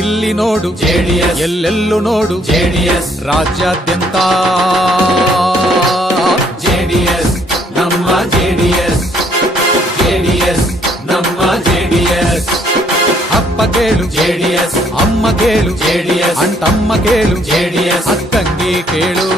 ಇಲ್ಲಿ ನೋಡು ಜೆಡಿಎಸ್, ಎಲ್ಲೆಲ್ಲೂ ನೋಡು ಜೆಡಿಎಸ್, ರಾಜ್ಯಾದ್ಯಂತ ಜೆಡಿಎಸ್ ನಮ್ಮ ಜೆಡಿಎಸ್, ಜೆಡಿಎಸ್ ನಮ್ಮ ಜೆಡಿಎಸ್. ಅಪ್ಪ ಕೇಳು ಜೆಡಿಎಸ್, ಅಮ್ಮ ಕೇಳು ಜೆಡಿಎಸ್, ಅಣ್ತಮ್ಮ ಕೇಳು ಜೆಡಿಎಸ್, ಅಕ್ಕಂಗಿ ಕೇಳು